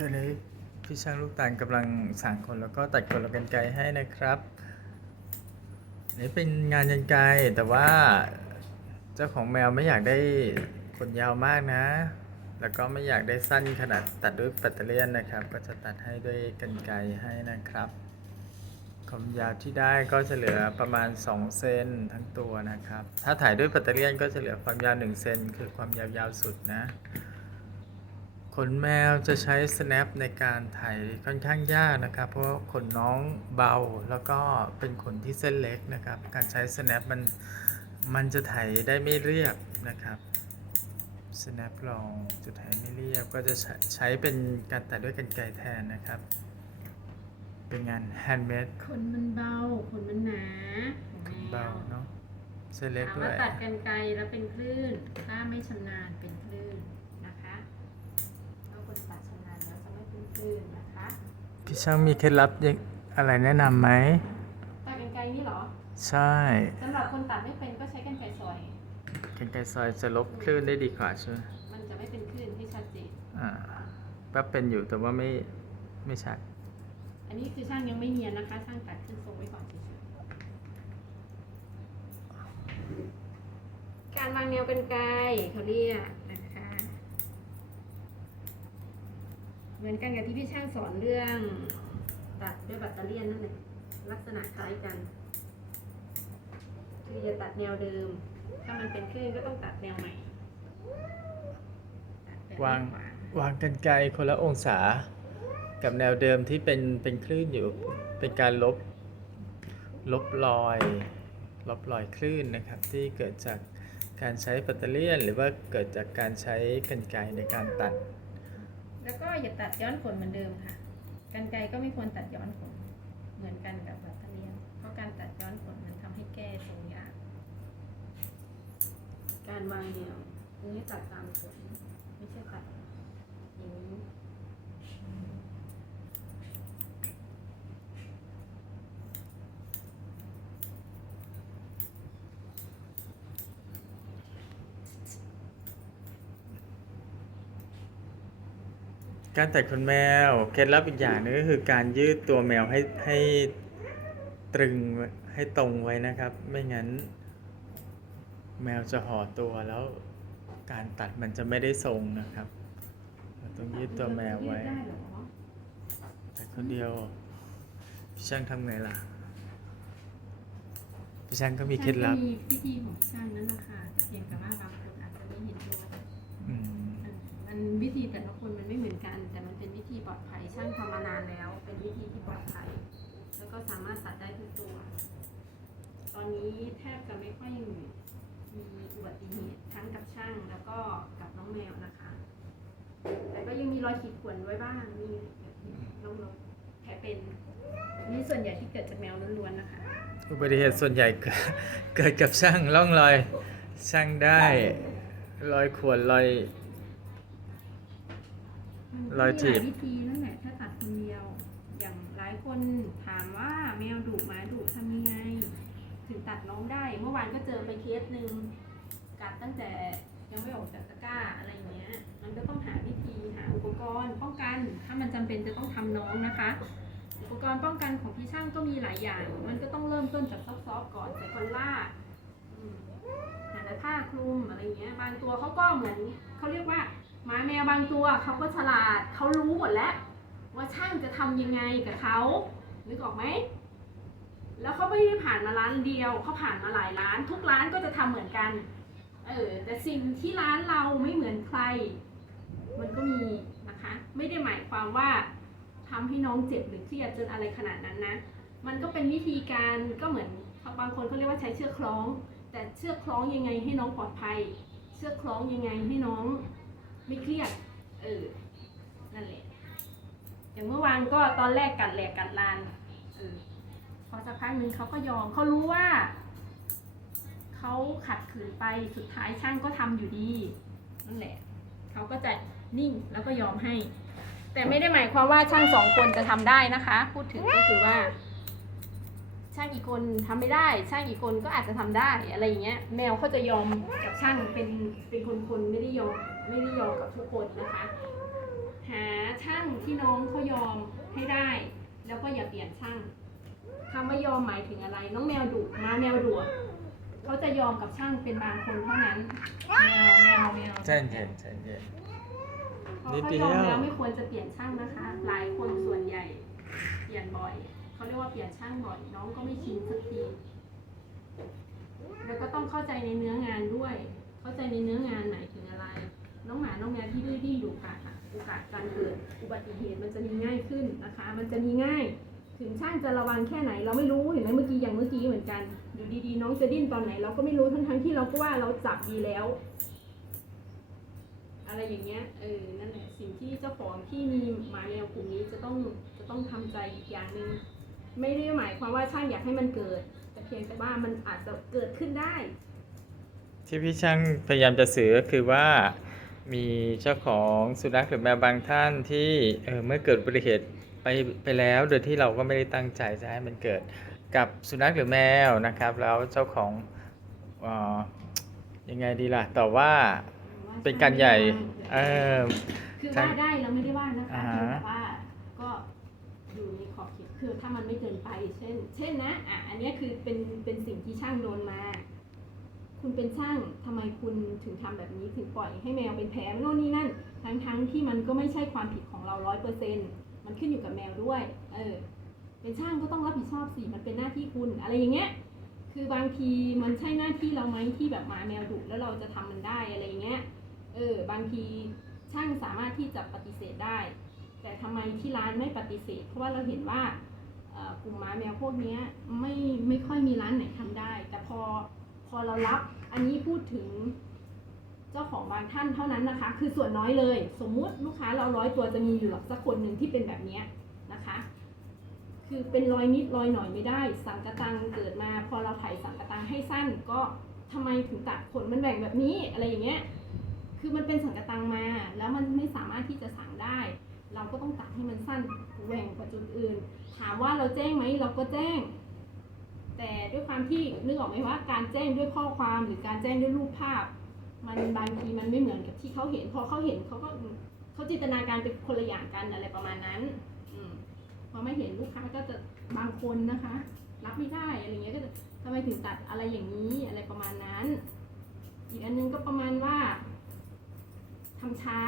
ตอนนี้พี่ช่างลูกตาลกำลังสั่งคนแล้วก็ตัดขนแล้วกันไกลให้นะครับนี่เป็นงานยันไกลแต่ว่าเจ้าของแมวไม่อยากได้ขนยาวมากนะ แล้วก็ไม่อยากได้สั้นขนาดตัดด้วยแบตเตอรี่ยนนะครับ ก็จะตัดให้ด้วยกันไกลให้นะครับความยาวที่ได้ก็จะเหลือประมาณ 2 เซนทั้งตัวนะครับ ถ้าถ่ายด้วยแบตเตอรี่ยนก็จะเหลือความยาว 1 เซนคือความยาวๆสุดนะ ขนแมวจะใช้ snap ในการถ่ายค่อนข้างยากนะครับ เพราะว่าขนน้องเบาแล้วก็เป็นขนที่เส้นเล็กนะครับ การใช้ snap มันมันจะถ่ายได้ไม่เรียบนะครับ snap ลองจะถ่ายไม่เรียบก็จะใช้ใช้เป็นการตัดด้วยกรรไกรแทนนะครับ เป็นงาน handmade ขนมันเบาขนมันหนาของแมวเบาเนาะเส้นเล็กถามด้วว่ายตัดกันไกลแล้วเป็นคลื่นถ้าไม่ชำนาญเป็นคลื่นนะคะถ้าคนตัดชำนาญแล้วจะไม่เป็นค ลื่นนะคะพี่ช่างมีเคล็ดลับยังอะไรแนะนำไหมตัดกันไกลนี่เหรอใช่สำหรับคนตัดไม่เป็นก็ใช้กันไกรซอยกรรไกรซอยจะลบคลื่นได้ดีกว่าใช่ไหมมันจะไม่เป็นคลื่นที่ชัดเจนอ่าแป๊บเป็นอยู่แต่ว่าไม่ไม่ชัด อันนี้คือช่างยังไม่เนียนนะคะช่างตัดขึ้นทรงไว้ก่อนเฉยๆการวางแนวกันไกลเขาเรียกนะคะ เห มือนกันกับที่พี่ช่างสอนเรื่องตัดด้วยแบตเตอรี่ยนนั่นแหละลักษณะคล้ายกัน คือจะตัดแนวเดิม ถ้ามันเป็นคลื่นก็ต้องตัดแนวใหม่ตัดแบบวางขววางกันไกลคนละองศา กับแนวเดิมที่เป็นเป็นคลื่นอยู่ เป็นการลบ ลบรอย ลบรอยคลื่นนะครับ ที่เกิดจากการใช้แบตเตอรี่ยนหรือว่าเกิดจากการใช้กันไกรในการตัด แล้วก็อย่าตัดย้อนขนเหมือนเดิมค่ะ กันไกรก็ไม่ควรตัดย้อนขน เหมือนกันกับแบตเตอรี่ยนเพราะการตัดย้อนขนมันทำให้แก้ทรงยาก การวางแนวตรงนี้ตัดตามขนไม่ใช่ตัดอย่างนี้ การตัดขนแมวเคล็ดลับอีกอย่างหนึงก็คือการยืดตัวแมวให้ให้ตรึงให้ตรงไว้นะครับ ไม่งั้น แมวจะห่อตัวแล้วการตัดมันจะไม่ได้ทรงนะครับเราต้องยืดตัวแมวไว้ยืดได้เหรอแต่คนเดียวพี่ช่างทำไงล่ะพี่ช่างก็มีเคล็ดลับ มีพิธีของช่างนั่นแหละค่ะแต่เพียงแต่ว่าบางคนอาจจะไม่เห็นด้วย อืม มันวิธีแต่ละคนมันไม่เหมือนกัน แต่มันเป็นวิธีปลอดภัยช่างทำมานานแล้ว เป็นวิธีที่ปลอดภัย แล้วก็สามารถตัดได้ทุกตัว ตอนนี้แทบจะไม่ค่อยมีอุบัติเหตุทั้งกับช่างแล้วก็กับน้องแมวนะคะ แต่ก็ยังมีรอยขีดข่วนไว้บ้างมีน้องลบแผลเป็นนี่ส่วนใหญ่ที่เกิดจากแมวล้วนๆนะคะ อุบัติเหตุส่วนใหญ่เกิดเกิดกับช่างร่องรอยช่างได้รอยข่วนรอย รอยถีบมันก็มีหลาวิธีนั่นแหละถ้าตัดคนเดียว อย่างหลายคนถามว่าแมวดุหมาดุทำยังไง ถึงตัดน้องได้ เมื่อวานก็เจอไปเคสหนึ่งกัดตั้งแต่ยังไม่ออกจากตะกร้าอะไรอย่างเงี้ย มันก็ต้องหาวิธีหาอุปกรณ์ป้องกัน ถ้ามันจำเป็นจะต้องทำน้องนะคะ อุปกรณ์ป้องกันของพี่ช่างก็มีหลายอย่าง มันก็ต้องเริ่มต้นจากซอฟต์ๆก่อนใส่คอนล่าอืมหาผ้าคลุมอะไรอย่างเงี้ย บางตัวเขาก็เหมือนเขาเรียกว่า หมาแมวบางตัวเขาก็ฉลาดเขารู้หมดแล้ว ว่าช่างจะทำยังไงกับเขานึกออกไหมแล้วเขาไม่ได้ผ่านมาร้านเดียวเขาผ่านมาหลายร้าน ทุกร้านก็จะทำเหมือนกันเออแต่สิ่งที่ร้านเราไม่เหมือนใคร มันก็มีนะคะ ไม่ได้หมายความว่าทำให้น้องเจ็บหรือเครียดจนอะไรขนาดนั้นนะ มันก็เป็นวิธีการก็เหมือนบางคนเขาเรียกว่าใช้เชือกคล้อง แต่เชือกคล้องยังไงให้น้องปลอดภัย เชือกคล้องยังไงให้น้อง ไม่เครียด เออ นั่นแหละ อย่างเมื่อวานก็ตอนแรกกัดแหลกกัดลาน เออ พอสักพักหนึ่งเขาก็ยอมเขารู้ว่า เขาขัดขืนไป สุดท้ายช่างก็ทำอยู่ดี นั่นแหละ เขาก็จะนิ่งแล้วก็ยอมให้ แต่ไม่ได้หมายความว่าช่างสองคนจะทำได้นะคะ พูดถึงก็คือว่า ช่างอีกคนทำไม่ได้ ช่างอีกคนก็อาจจะทำได้ อะไรอย่างเงี้ย แมวเขาจะยอมกับช่างเป็นเป็นคนคนไม่ได้ยอม ไม่ได้ยอมกับทุกคนนะคะ หาช่างที่น้องเขายอมให้ได้ แล้วก็อย่าเปลี่ยนช่างคำว่ายอมหมายถึงอะไร น้องแมวดุมาแมวดุอะเขาจะยอมกับช่างเป็นบางคนเท่านั้นแมวแมวแมวใจเย็นใจเย็น พอนิดเขาเดียยว อมแล้วไม่ควรจะเปลี่ยนช่างนะคะ หลายคนส่วนใหญ่ เปลี่ยนบ่อยเขาเรียกว่าเปลี่ยนช่างบ่อยน้องก็ไม่ชินสักที แล้วก็ต้องเข้าใจในเนื้องานด้วย เข้าใจในเนื้องานหมายถึงอะไร น้องหมา น้องแมวที่ดื้อดิ้นดุกัดอะโอกาสการเกิดอุบัติเหตุมันจะมีง่ายขึ้นนะคะ มันจะมีง่าย ถึงช่างจะระวังแค่ไหน เราไม่รู้เห็นไหมเมื่อกี้อย่างเมื่อกี้เหมือนกันอยู่ดีๆ น้องจะดิ้นตอนไหน เราก็ไม่รู้ทั้งๆที่เราก็ว่าเราจับดีแล้ว อะไรอย่างเงี้ยเออนั่นแหละสิ่งที่เจ้าของที่มีหมาแมวกลุ่มนี้จะต้องจะต้องทำใจอีกอย่างหนึ่งไม่ได้หมายความว่าช่างอยากให้มันเกิด แต่เพียงแต่ว่ามันอาจจะเกิดขึ้นได้ ที่พี่ช่างพยายามจะสื่อก็คือว่า มีเจ้าของสุนัขหรือแมวบางท่านที่เออเมื่อเกิดอุบัติเหตุไปไปแล้วโดยที่เราก็ไม่ได้ตั้งใจจะให้มันเกิดกับสุนัขหรือแมวนะครับ แล้วเจ้าของเออยังไงดีล่ะต่อว่าเป็นการใหญ่เออคือช่างว่าได้เราไม่ได้ว่านะคะอ่าเพียงฮะแต่ว่าก็อยู่ในขอบเขตคือถ้ามันไม่เกินไป เช่น เช่นนะอะอันเนี้ยคือเป็นเป็นสิ่งที่ช่างโดนมา คุณเป็นช่างทำไมคุณถึงทำแบบนี้ถึงปล่อยให้แมวเป็นแผลโน่นนี่นั่น ทั้งทั้งที่มันก็ไม่ใช่ความผิดของเราร้อยเปอร์เซ็นมันขึ้นอยู่กับแมวด้วย เออ เป็นช่างก็ต้องรับผิดชอบสิมันเป็นหน้าที่คุณอะไรอย่างเงี้ย คือบางทีมันใช่หน้าที่เราไหมที่แบบหมาแมวดุแล้วเราจะทำมันได้อะไรอย่างเงี้ย เออ บางทีช่างสามารถที่จะปฏิเสธได้ แต่ทำไมที่ร้านไม่ปฏิเสธ เพราะว่าเราเห็นว่ากลุ่มหมาแมวพวกนี้ไม่ไม่ค่อยมีร้านไหนทำได้ แต่พอ พอเรารับอันนี้พูดถึงเจ้าของบางท่านเท่านั้นนะคะ คือส่วนน้อยเลย สมมุติลูกค้าเราร้อยตัวจะมีอยู่หรอกสักคนหนึ่งที่เป็นแบบนี้นะคะ คือเป็นรอยนิดรอยหน่อยไม่ได้ สังกตังเกิดมา พอเราไถ่สังกตังให้สั้น ก็ทำไมถึงตัดขนมันแหว่งแบบนี้อะไรอย่างเงี้ย คือมันเป็นสังกตังมา แล้วมันไม่สามารถที่จะสั่งได้ เราก็ต้องตัดให้มันสั้นแหว่งกว่าจุดอื่น ถามว่าเราแจ้งไหมเราก็แจ้ง แต่ด้วยความที่นึกออกไหมว่าการแจ้งด้วยข้อความหรือการแจ้งด้วยรูปภาพ มันบางทีมันไม่เหมือนกับที่เขาเห็น พอเขาเห็นเขาก็เขาจินตนาการเป็นคนละอย่างกันอะไรประมาณนั้นอพอไม่เห็นลูกค้าก็จะบางคนนะคะ รับไม่ได้อะไรเงี้ยก็จะทำไมถึงตัดอะไรอย่างนี้อะไรประมาณนั้น อีกอันนึงก็ประมาณว่าทำช้า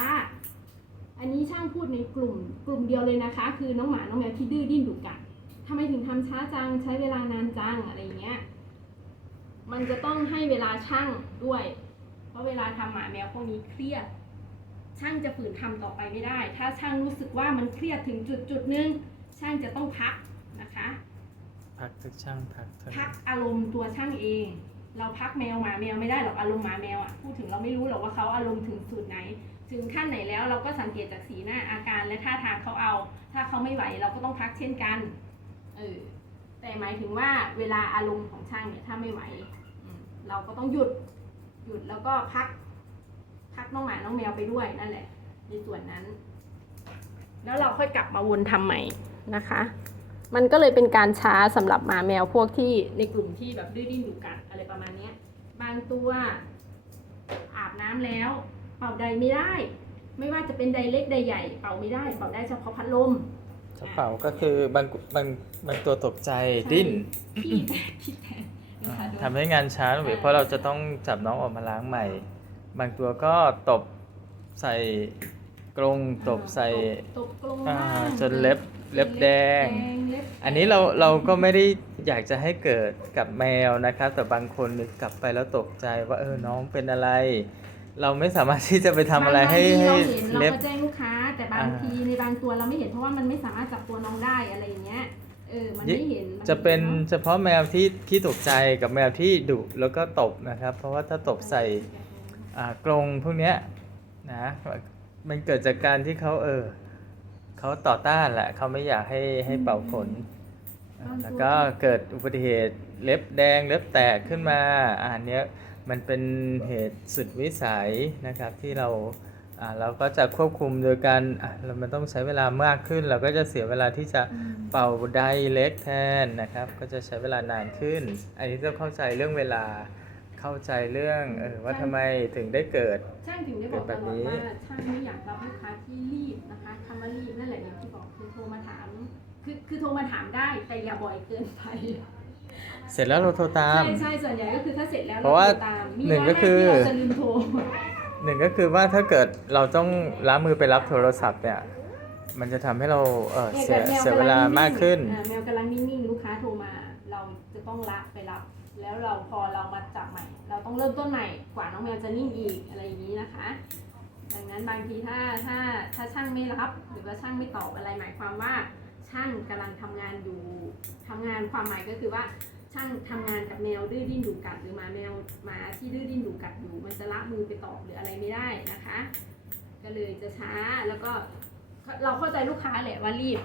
อันนี้ช่างพูดในกลุ่ม กลุ่มเดียวเลยนะคะ คือน้องหมาน้องแมวที่ดื้อดิ้นดุกัด ทำไมถึงทำช้าจังใช้เวลานานจังอะไรอย่างเงี้ย มันจะต้องให้เวลาช่างด้วย เพราะเวลาทำหมาแมวพวกนี้เครียด ช่างจะฝืนทำต่อไปไม่ได้ ถ้าช่างรู้สึกว่ามันเครียดถึงจุดจุดๆหนึงช่างจะต้องพักนะคะ พักทุกช่างพักเถอะพักอารมณ์ตัวช่างเอง เราพักแมวหมาแมวไม่ได้หรอกอารมณ์หมาแมวอะพูดถึงเราไม่รู้หรอกว่าเขาอารมณ์ถึงสุดไหน ถึงขั้นไหนแล้วเราก็สังเกตจากสีหน้าอาการและท่าทางเขาเอา ถ้าเขาไม่ไหวเราก็ต้องพักเช่นกัน เออแต่หมายถึงว่าเวลาอารมณ์ของช่างเนี่ยถ้าไม่ไหวเราก็ต้องหยุดหยุดแล้วก็พัก พักน้องหมาน้องแมวไปด้วยนั่นแหละ ในส่วนนั้น แล้วเราค่อยกลับมาวนทำใหม่นะคะ มันก็เลยเป็นการช้าสำหรับหมาแมวพวกที่ในกลุ่มที่แบบดื้อดิ้นดุกัดอะไรประมาณเนี้ย บางตัวอาบน้ำแล้วเป่าใดไม่ได้ ไม่ว่าจะเป็นใดเล็กใดใหญ่ เป่าไม่ได้ เป่าได้เฉพาะพัดลม กระเป๋าก็คือบางบางบางตัวตกใจดิ้นพี่พี่แทนอ่านะคะโดนทำให้งานช้าลงไปใช่เพราะเราจะต้องจับน้องออกมาล้างใหม่ บางตัวก็ตบใส่กรงตบใส่ตบกรงอ่าบ้างจนเล็บเล็บแดงเล็บอันนี้เราเราก็ไม่ได้อยากจะให้เกิดกับแมวนะครับ แต่บางคนกลับไปแล้วตกใจว่าเออน้องเป็นอะไร เราไม่สามารถที่จะไปทำอะไรให้บางทีให้เราเห็นเราเล็บก็แจ้งลูกค้า แต่บางอ่าทีในบางตัวเราไม่เห็นเพราะว่ามันไม่สามารถจับตัวน้องได้อะไรอย่างเงี้ยเออมันไม่เห็นมัจะเป็นไม่ห็เฉพาะแมวที่ที่ตกใจกับแมวที่ดุแล้วก็ตบนะครับ เพราะว่าถ้าตบใส่อ่ากรงพวกเนี้ยนะมันเกิดจากการที่เขาเออเขาต่อต้านแหละเขาไม่อยากให้ให้เป่าขนแล้วก็เกิดอุบัติเหตุเล็บแดงเล็บแตกขึ้นมาอะอันเนี้ยมันเป็นเหตุสุดวิสัยนะครับที่เราอ่า เราก็จะควบคุมโดยการอะเรามันต้องใช้เวลามากขึ้น เราก็จะเสียเวลาที่จะอืมเป่าไดเล็กแทนนะครับ ก็จะใช้เวลานานขึ้น อันนี้ต้องเข้าใจเรื่องเวลาเข้าใจเรื่องเออว่าทำไมถึงได้เกิดช่างถึงได้บอกตเป็นแบบลอนี้ดว่าช่างไม่อยากรับลูกค้าที่รีบนะคะคำว่ารีบนั่นแหละอย่างที่บอกคือโทรมาถามคือคือโทรมาถามได้แต่อย่าบ่อยเกินไปเสร็จแล้วเราโทรตามใช่ใช่ส่วนใหญ่ก็คือถ้าเสร็จแล้วเพราะว่าโทตามมีหนึ่งวัก็คือที่เราจะลืมโทร หนึ่งก็คือว่าถ้าเกิดเราต้องล้างมือไปรับโทรศัพท์เนี่ย มันจะทำให้เราเออเสียแมวเสียกำเวงลามากขึ้น อ่าแมวกำลังนิ่งๆ ลูกค้าโทรมา เราจะต้องละไปรับ แล้วเราพอเรามาจับใหม่ เราต้องเริ่มต้นใหม่ กว่าน้องแมวจะนิ่งอีกอะไรอย่างนี้นะคะ ดังนั้นบางทีถ้าถ้าถ้าช่างไม่รับ หรือว่าช่างไม่ตอบอะไรหมายความว่าช่างกำลังทำงานอยู่ทำงานความหมายก็คือว่า ช่างทำงานกับแมวดื้อดิ้นดุกัดหรือหมาแมวหมาที่ดื้อดิ้นดุกัดอยู่ มันจะละมือไปตอบหรืออะไรไม่ได้นะคะ ก็เลยจะช้าแล้วก็เราเข้าใจลูกค้าแหละว่ารีบ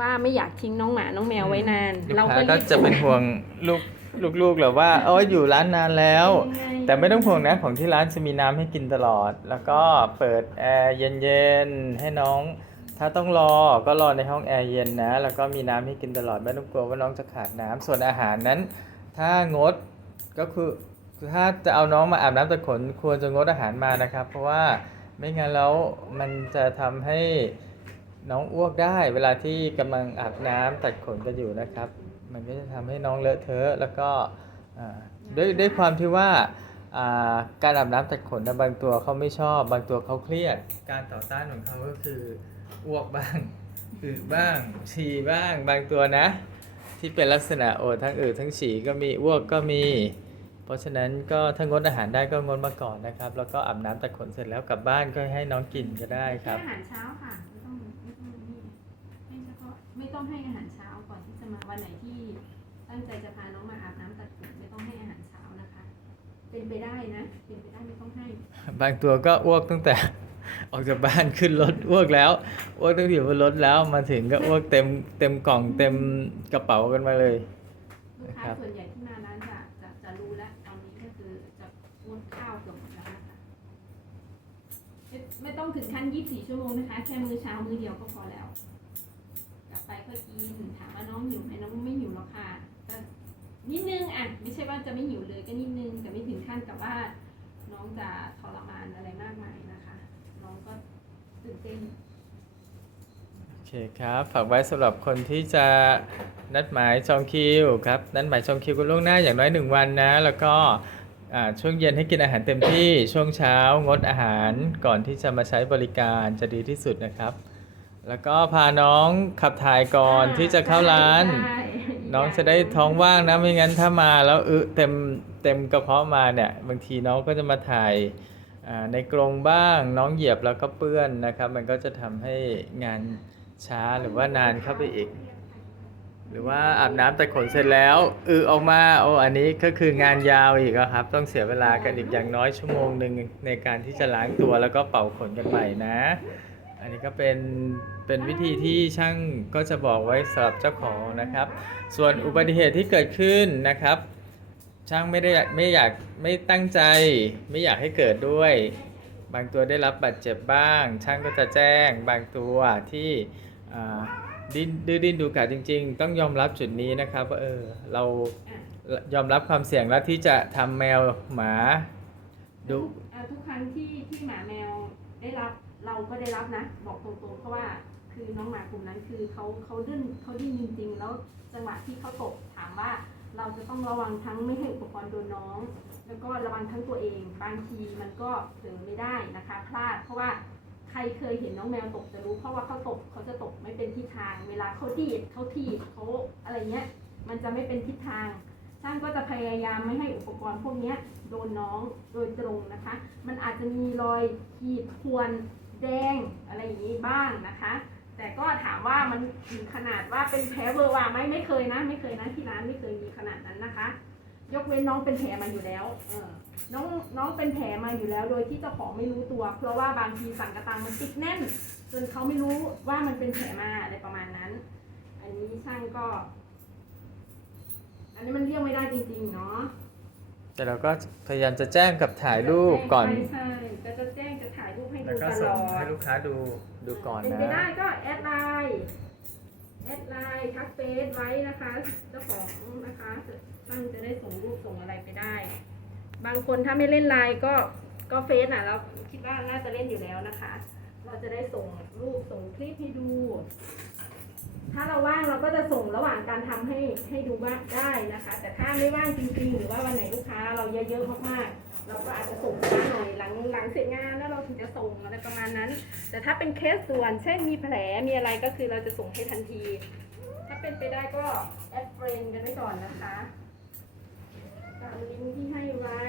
ว่าไม่อยากทิ้งน้องหมาน้องแมวไว้นานลูกเราค้าก็ก็รีบจะเป็นห่วงลูกลูกๆหรือว่าเอออยู่ร้านนานแล้วยังไงแต่ไม่ต้องห่วงนะของที่ร้านจะมีน้ำให้กินตลอด แล้วก็เปิดแอร์เย็นๆให้น้อง ถ้าต้องรอก็รอในห้องแอร์เย็นนะ แล้วก็มีน้ำให้กินตลอดไม่ต้องกลัวว่าน้องจะขาดน้ำส่วนอาหารนั้น ถ้างดก็คือถ้าจะเอาน้องมาอาบน้ำตัดขนควรจะงดอาหารมานะครับ เพราะว่าไม่งั้นแล้วมันจะทำให้น้องอ้วกได้ เวลาที่กำลังอาบน้ำตัดขนกันอยู่นะครับ มันก็จะทำให้น้องเลอะเทอะแล้วก็ด้วยด้วยความที่ว่าอ่าการอาบน้ำตัดขนนะบางตัวเขาไม่ชอบ บางตัวเขาเครียด การต่อต้านของเขาก็คือ อ้วกบ้างอึบ้างฉี่บ้างบางตัวนะ ที่เป็นลักษณะโอดทั้งอืดทั้งฉี่ก็มีอ้วกก็มี เพราะฉะนั้นก็ถ้างดอาหารได้ก็งดมาก่อนนะครับ แล้วก็อาบน้ำตัดขนเสร็จแล้วกลับบ้านก็ให้น้องกินก็ได้ครับ ให้อาหารเช้าค่ะ ไม่ต้องไม่ต้องนี่ให้เฉพาะไม่ต้องให้อาหารเช้าก่อนที่จะมาวันไหนที่ตั้งใจจะพาน้องมาอาบน้ำตัดขนไม่ต้องให้อาหารเช้านะคะ เป็นไปได้นะ เป็นไปได้ไม่ต้องให้ บางตัวก็อ้วกตั้งแต่ ออกจากบ้านขึ้นรถอ้วกแล้วอ้วกตั้งแต่อยู่บนรถแล้วมาถึงก็อ้วกเต็มเต็มกล่องเต็มกระเป๋ากันมาเลยลูกค้าครับส่วนใหญ่ที่มาร้านจะจะจะรู้แล้วตอนนี้ก็คือจะงดข้าวเกือบหมดแล้วนะคะไม่ไม่ต้องถึงขั้น 24 ชั่วโมงนะคะ แค่มื้อเช้ามื้อเดียวก็พอแล้ว กลับไปก็กินถามว่าน้องหิวไหมน้องไม่หิวหรอกค่ะก็นิดนึงอะไม่ใช่ว่าจะไม่หิวเลยก็นิดนึงแต่ไม่ถึงขั้นกับว่าน้องจะทรมานอะไรมากมายนะคะน้องก็ ตื่นเต้นโอเคครับฝากไว้สำหรับคนที่จะนัดหมายจองคิวครับนัดหมายจองคิวกันล่วงหน้าอย่างน้อยหนึ่งวันนะ แล้วก็อ่าช่วงเย็นให้กินอาหารเต็มที่ ช่วงเช้างดอาหารก่อนที่จะมาใช้บริการจะดีที่สุดนะครับ แล้วก็พาน้องขับถ่ายก่อนที่จะเข้าร้าน ใช่น้องจะได้ท้องว่างนะไม่งั้นถ้ามาแล้วอึเต็มเต็มกระเพาะมาเนี่ย บางทีน้องก็จะมาถ่ายอ่า ในกรงบ้างน้องเหยียบแล้วก็เปื้อนนะครับ มันก็จะทำให้งานช้าหรือว่านานเข้าไปอีก หรือว่าอาบน้ำแต่ขนเสร็จแล้วอึออกมาโอ้อันนี้ก็คืองานยาวอีกอะครับ ต้องเสียเวลากันอีกอย่างน้อยชั่วโมงหนึ่งในการที่จะล้างตัวแล้วก็เป่าขนกันใหม่นะ อันนี้ก็เป็นเป็นวิธีที่ช่างก็จะบอกไว้สำหรับเจ้าของนะครับ ส่วนอุบัติเหตุที่เกิดขึ้นนะครับ ช่างไม่ได้ไม่อยากไม่ตั้งใจ ไม่อยากให้เกิดด้วย บางตัวได้รับบาดเจ็บบ้าง ช่างก็จะแจ้งบางตัวที่ดิ้นดื้อดิ้นดูกัดจริง ๆ ต้องยอมรับจุดนี้นะครับว่าเออเรายอมรับความเสี่ยงแล้วที่จะทำแมวหมาดุทุกอ่าทุกครั้งที่ที่หมาแมวได้รับเราก็ได้รับนะ บอกตรงๆเพราะว่าคือน้องหมากลุ่มนั้นคือเขาเขาดิ้นเขาดิ้นจริงๆ แล้วจังหวะที่เขาตกถามว่า เราจะต้องระวังทั้งไม่ให้อุปกรณ์โดนน้อง แล้วก็ระวังทั้งตัวเอง บางทีมันก็เผลอไม่ได้นะคะพลาดเพราะว่าใครเคยเห็นน้องแมวตกจะรู้เพราะว่าเขาตกเขาจะตกไม่เป็นทิศทาง เวลาเขาดีดเขาทีบเขาอะไรเงี้ย มันจะไม่เป็นทิศทางช่างก็จะพยายามไม่ให้อุปกรณ์พวกนี้โดนน้องโดยตรงนะคะ มันอาจจะมีรอยขีดข่วนแดงอะไรอย่างนี้บ้างนะคะ แต่ก็ถามว่ามันถึงขนาดว่าเป็นแผลเวอร์ว่าไหมไม่เคยนะ ไม่เคยนะที่ร้านไม่เคยมีขนาดนั้นนะคะ ยกเว้นน้องเป็นแผลมาอยู่แล้วเออน้องน้องเป็นแผลมาอยู่แล้ว โดยที่เจ้าของไม่รู้ตัว เพราะว่าบางทีสังกะตังมันติดแน่นจนเขาไม่รู้ว่ามันเป็นแผลมาอะไรประมาณนั้น อันนี้ช่างก็ อันนี้มันเรียกไม่ได้จริงๆเนาะแต่เราก็พยายามจะแจ้งกับถ่ายรูปก่อน ใช่ใช่จะจะแจ้งจะ ถ่ายรูปให้แล้วดูก็ตส่ลงอให้ดลูกค้าดูดูก่อนเป็นนะไปได้ก็แอดไลน์แอดไลน์ทักเฟซไว้นะคะเจ้าของนะคะช่างจะได้ส่งรูปส่งอะไรไปได้ บางคนถ้าไม่เล่นไลน์ก็ก็เฟซอะเราคิดว่าน่าจะเล่นอยู่แล้วนะคะ เราจะได้ส่งรูปส่งคลิปให้ดู ถ้าเราว่างเราก็จะส่งระหว่างการทำให้ให้ดูว่าได้นะคะ แต่ถ้าไม่ว่างจริงๆ หรือว่าวันไหนลูกค้าเราเยอะๆมากๆ เราก็อาจจะส่งช้าหน่อยหลังหลังเสร็จงานแล้วเราถึงจะส่งอะไรประมาณนั้น แต่ถ้าเป็นเคสด่วนเช่นมีแผลมีอะไรก็คือเราจะส่งให้ทันที ถ้าเป็นไปได้ก็แอดเฟรนกันไว้ก่อนนะคะตามลิงก์ที่ให้ไว้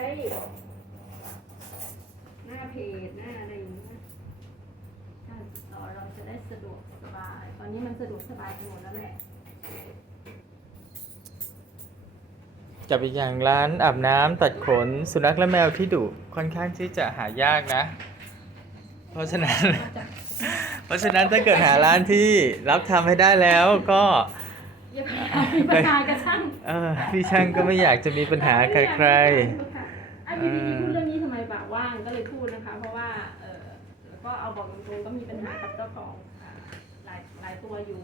หน้าเพจหน้าอะไรอย่างนี้นะถ้าติดต่อเราจะได้สะดวกสบาย ตอนนี้มันสะดวกสบายไปหมดแล้วแหละ กับอีกอย่างร้านอาบน้ำตัดขนสุนัขและแมวที่ดุค่อนข้างที่จะหายากนะ เพราะฉะนั้น เพราะฉะนั้นถ้าเกิดหาร้านที่รับทำให้ได้แล้วก็อย่าไปหามีปัญหากับช่างเออพี่ช่างก็ไม่อยากจะมีปัญหากับใครอะอยู่ดีๆพูดเรื่องนี้ทำไมปากว่างก็เลยพูดนะคะ เพราะว่าเออแล้วก็เอาบอกตรงๆก็มีปัญหากับเจ้าของอ่าหลายหลายตัวอยู่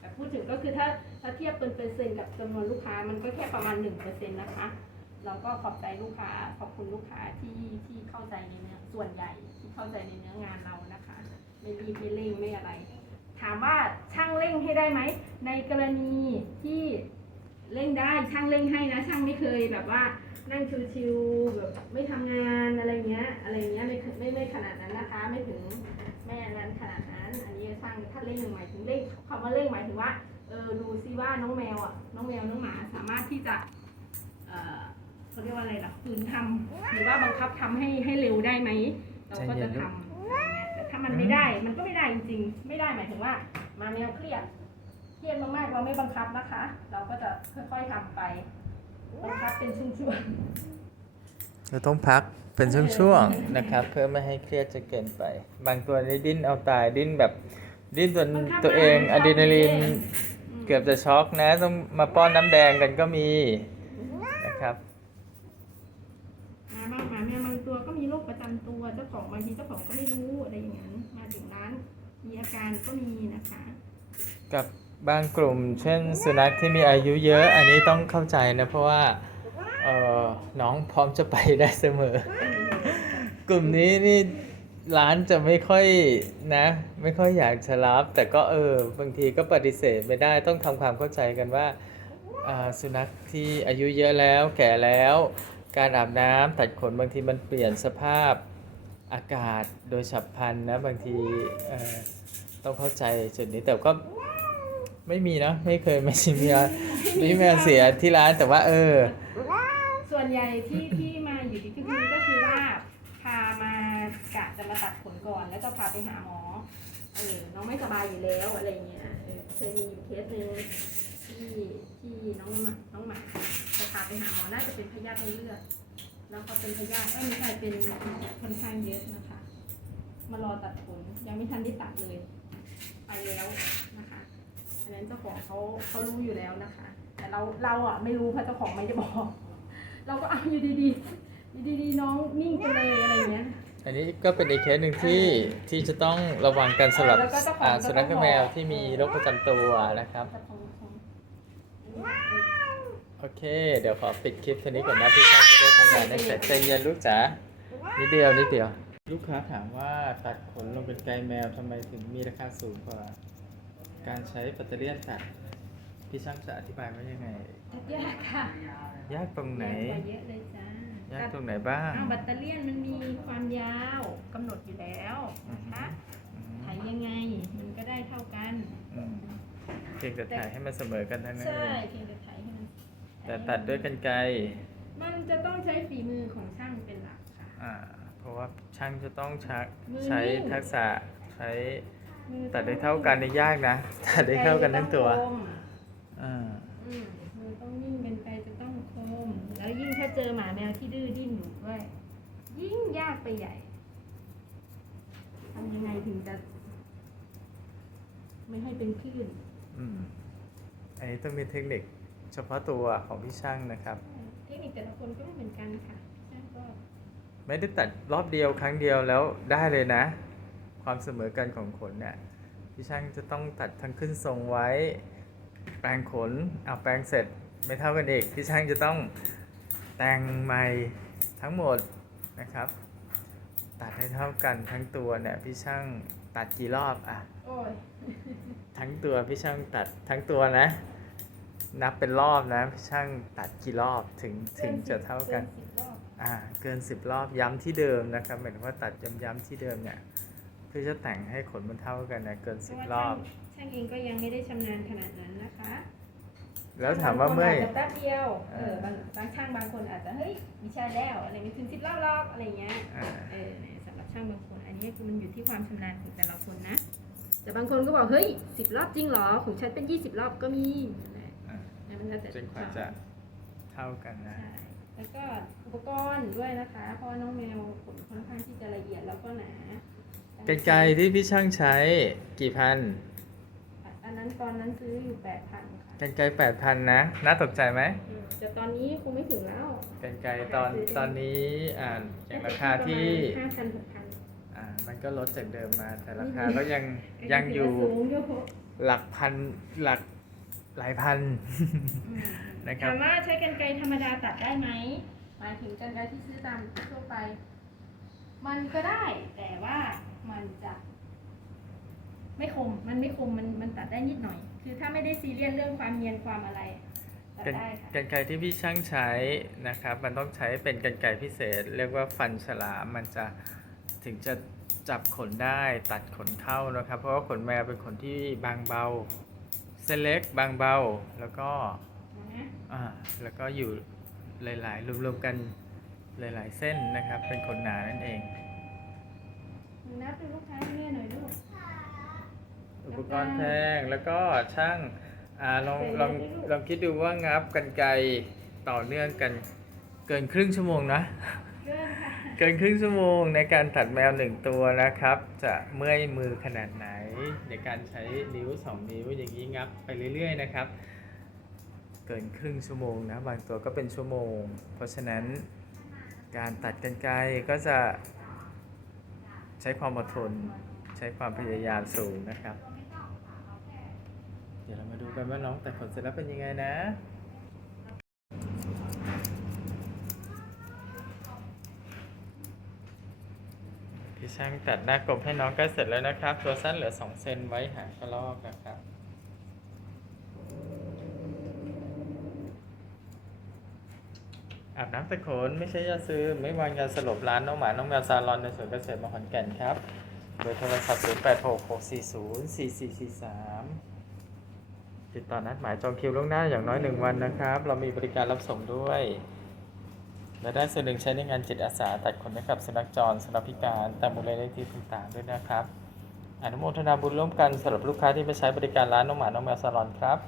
แต่พูดถึงก็คือถ้า ถ้าเทียบเป็นเปอร์เซ็นต์กับจำนวนลูกค้ามันก็แค่ประมาณหนึ่งเปอร์เซ็นต์นะคะเราก็ขอบใจลูกค้าขอบคุณลูกค้าที่ที่เข้าใจในเนื้อส่วนใหญ่ที่เข้าใจในเนื้องานเรานะคะ ไม่รีบไม่เร่งไม่อะไร ถามว่าช่างเร่งให้ได้ไหมในกรณีที่เร่งได้ช่างเร่งให้นะ ช่างไม่เคยแบบว่านั่งชิวๆแบบไม่ทำงานอะไรเงี้ยอะไรเงี้ยไม่ไม่ไม่ขนาดนั้นนะคะ ไม่ถึงแม่นั้นขนาดนั้น อันนี้ช่างถ้าเร่งหมายถึงเร่งคำว่าเร่งหมายถึงว่า เออดูซิว่าน้องแมวอะ น้องแมวน้องหมาสามารถที่จะ เออเขาเรียกว่าอะไรล่ะฝืนทำหรือว่าบังคับทำให้ให้เร็วได้ไหมเราก็จะทำอะไรเงี้ยแต่ถ้ามันไม่ได้มันก็ไม่ได้จริงๆ ไม่ได้หมายถึงว่า มาแนวเครียดเครียดมากๆเราไม่บังคับนะคะ เราก็จะค่อยๆทำไปบังคับเป็นช่วงเราต้องพักเป็นช่วงๆนะครับ เพื่อไม่ให้เครียดจนเกินไป บางตัวนี่ดิ้นเอาตายดิ้นแบบดิ้นจนๆบังคับตัวเองมาอะดรีนาลีนอืม เกือบจะช็อกนะ ต้องมาป้อนน้ำแดงกันก็มีนะครับหมาบางหมาแมวบางตัวก็มีโรคประจำตัว เจ้าของบางทีเจ้าของก็ไม่รู้อะไรอย่างนั้น มาถึงร้าน มีอาการก็มีนะคะ กับบางกลุ่ม เช่นสุนัขที่มีอายุเยอะ อันนี้ต้องเข้าใจนะ เพราะว่าเอ่อน้องพร้อมจะไปได้เสมอ กลุ่มนี้นี่ ร้านจะไม่ค่อยนะ ไม่ค่อยอยากจะรับ แต่ก็เออบางทีก็ปฏิเสธไม่ได้ต้องทำความเข้าใจกันว่าสุนัขที่อายุเยอะแล้วแก่แล้ว การอาบน้ำตัดขนบางทีมันเปลี่ยนสภาพอากาศโดยฉับพลันนะบางทีต้องเข้าใจจุดนี้แต่ก็ไม่มีนะไม่เคยไม่ชิมีไม่มีเสียที่ร้านแต่ว่าเออ ส่วนใหญ่ที่ที่มาอยู่ที่ที่นี่ก็คือว่าพามากะ จะตัดขนก่อนแล้วก็พาไปหาหมอ เออ น้องไม่สบายอยู่แล้วอะไรเงี้ย เออเคยมีอยู่เคสหนึ่งที่ที่น้องหมาน้องหมาจะพาไปหาหมอ น่าจะเป็นพยาธิในเลือด แล้วก็เป็นพยาธิเอ้ยไม่ใช่เป็นค่อนข้างเยอะนะคะ มารอตัดขนยังไม่ทันได้ตัดเลย ไปแล้วนะคะ อันนั้นเจ้าของเขาเขารู้อยู่แล้วนะคะ แต่เราเราอะไม่รู้เพราะเจ้าของไม่ได้บอก เราก็เอาอยู่ดีๆอยู่ดีๆน้องนิ่งไปเลยอะไรเงี้ย อันนี้ก็เป็นอีกเคสหนึ่งที่ที่จะต้องระวังกันสำหรับแล้วก็เจ้าของอ่าก็ต้องสุนัขและแมวบอกที่มีโรคประจำตัวนะครับแต่ของของโอเค เดี๋ยวขอปิดคลิปเท่านี้ก่อนนะพี่ชายจะได้ทำงานได้เสร็จใจเย็นลูกจ๋านิดเดียวนิดเดียว ลูกค้าถามว่าตัดขนลงเป็นไกลแมวทำไมถึงมีราคาสูงกว่า การใช้แบตเตอรี่ยนตัดพี่ช่างจะอธิบายว่ายังไง ยากค่ะยากตรงไหนยากกว่าเยอะเลยจ้า ยากตรงไหนบ้างอ้าวแบตเตอรี่ยนมันมีความยาวกำหนดอยู่แล้วนะคะอืมถ่ายยังไงมันก็ได้เท่ากัน อืมเพียงแต่ถ่ายให้มันเสมอกันเท่านั้นใช่เองเพียงแต่ถ่ายให้มันแต่ตัดด้วยกันไกรมันจะต้องใช้ฝีมือของช่างเป็นหลักค่ะ อ่าเพราะว่าช่างจะต้องชักมือใช้นิ่ง ทักษะใช้มือตัดได้เท่ากันในยยากนะ ตัดได้เท่ากันทั้งตัวใจต้องคมอ่าอืม เจอหมาแมวที่ดื้อดิ้นอยู่ด้วย ยิ่งยากไปใหญ่ทำยังไงถึงจะ ไม่ให้เป็นคลื่นอืมอันนี้ต้องมีเทคนิคเฉพาะตัวของพี่ช่างนะครับ เทคนิคแต่ละคนก็ไม่เหมือนกันค่ะช่างก็ไม่ได้ตัดรอบเดียวครั้งเดียวแล้วได้เลยนะ ความเสมอกันของขนเนี่ยพี่ช่างจะต้องตัดทั้งขึ้นทรงไว้ แปรงขนเอาแปรงเสร็จไม่เท่ากันอีกพี่ช่างจะต้อง แต่งใหม่ททั้งหมดนะครับ ตัดให้เท่ากันทั้งตัวเนี่ยพี่ช่างตัดกี่รอบอะโอ้ยทั้งตัวพี่ช่างตัดทั้งตัวนะ นับเป็นรอบนะพี่ช่างตัดกี่รอบถึงถึงจะเท่ากันสิบรอบอ่าเกิน10รอบย้ำที่เดิมนะครับหมายถึงว่าตัดย้ำๆที่เดิมเนี่ยเพื่อจะแต่งให้ขนมันเท่ากันนะเกินเพราะ10ว่ารอช่างบช่างเองก็ยังไม่ได้ชำนาญขนาดนั้นนะคะ แล้วถามว่าเมื่อยบงคนจจะแป๊บเดียวเออเออบางบางช่างบางคนอาจจะเฮ้ยไม่ใช่แล้วอะไรไม่ถึงสิบรอบหรอกอะไรเงี้ยอ่าเออเนี่ยสำหรับช่างบางคน อันนี้คือมันอยู่ที่ความชำนาญของแต่ละคนนะแต่บางคนก็บอกเฮ้ยสิบรอบจริงเหรอของฉันเป็นยี่สิบรอบก็มีนั่นแหละอ่าแล้วมันแล้วแต่จนกว่าจะเท่ากันนะใช่แล้วก็อุปกรณ์ด้วยนะคะ เพราะว่าน้องแมวขนค่อนข้างที่จะละเอียดแล้วก็หนาไกลๆที่พี่ช่างใช้กี่พันอั นนั้นตอนนั้นซื้ออยู่แปดพันค่ะไกลๆแปดพันนะ น่าตกใจไหมอืมแต่ตอนนี้คงไม่ถึงแล้วไกลๆตอนตอนนี้อ่าอย่างราคาที่ห้าพันหกพันอ่ามันก็ลดจากเดิมมา แต่ราคาก็ยังยังอยู่ สูงอยู่หลักพันหลักหลายพัน นะครับ ถามว่าใช้กรรไกรธรรมดาตัดได้ไหมหมายถึงกรรไกรที่ซื้อตามทั่วไป มันก็ได้แต่ว่ามันจะ ไม่คมมันไม่คมมันมันตัดได้นิดหน่อย คือถ้าไม่ได้ซีเรียสเรื่องความเนียนความอะไรตัดกันได้ค่ะกันไกรที่พี่ช่างใช้นะครับ มันต้องใช้เป็นกันไกรพิเศษ เรียกว่าฟันฉลามมันจะถึงจะจับขนได้ตัดขนเข้านะครับ เพราะว่าขนแมวเป็นขนที่บางเบาเส้นเล็กบางเบาแล้วก็นะอ่าแล้วก็อยู่หลาย ๆ รวมๆกันหลาย ๆ เส้นนะครับ เป็นขนหนานั่นเองหนูนับดูลูกค้าให้แม่หน่อยลูก อุปกรณ์แพงแล้วก็ช่างอ่าลองเสร็จลองแล้วลูกลองคิดดูว่างับกันไกรต่อเนื่องกันเกินครึ่งชั่วโมงนะเกินค่ะเกินครึ่งชั่วโมงในการตัดแมวหนึ่งตัวนะครับ จะเมื่อยมือขนาดไหน ในการใช้นิ้วสองนิ้วอย่างนี้งับไปเรื่อย ๆ นะครับ เกินครึ่งชั่วโมงนะบางตัวก็เป็นชั่วโมง เพราะฉะนั้นการตัดกันไกรก็จะใช้ความอดทนใช้ความพยายามสูงนะครับ เดี๋ยวเรามาดูกันว่าน้องตัดขนเสร็จแล้วเป็นยังไงนะพี่ช่างตัดหน้ากบให้น้องใกล้เสร็จแล้วนะครับ ตัวสั้นเหลือ 2 เซนไว้หางกระรอกนะครับอาบน้ำตะโขนไม่ใช่ยาซื้อไม่วางยาสลบร้านน้องหมา น้องแมวซาลอนในสวนเกษตรมหขอนแก่นครับ เบอร์โทรศัพท์ 0 ติดต่อนัดหมายจองคิวล่วงหน้าอย่างน้อย1วันนะครับ เรามีบริการรับส่งด้วยและได้ส่วนหนึ่งใช้ในงานจิตอาสาตัดขนให้กับสุนัขจรสุนัขพิการตามมูลนิธิต่างๆด้วยนะครับ อนุโมทนาบุญร่วมกันสำหรับลูกค้าที่ไปใช้บริการร้านน้องหมาน้องแมวซาลอนครับ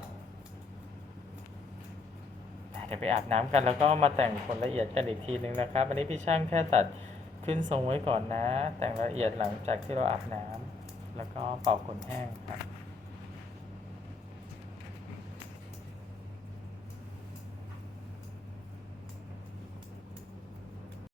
เดี๋ยวไปอาบน้ำกันแล้วก็มาแต่งขนละเอียดกันอีกทีนึงนะครับ อันนี้พี่ช่างแค่ตัดขึ้นทรงไว้ก่อนนะ แต่งละเอียดหลังจากที่เราอาบน้ำแล้วก็เป่าขนแห้งครับ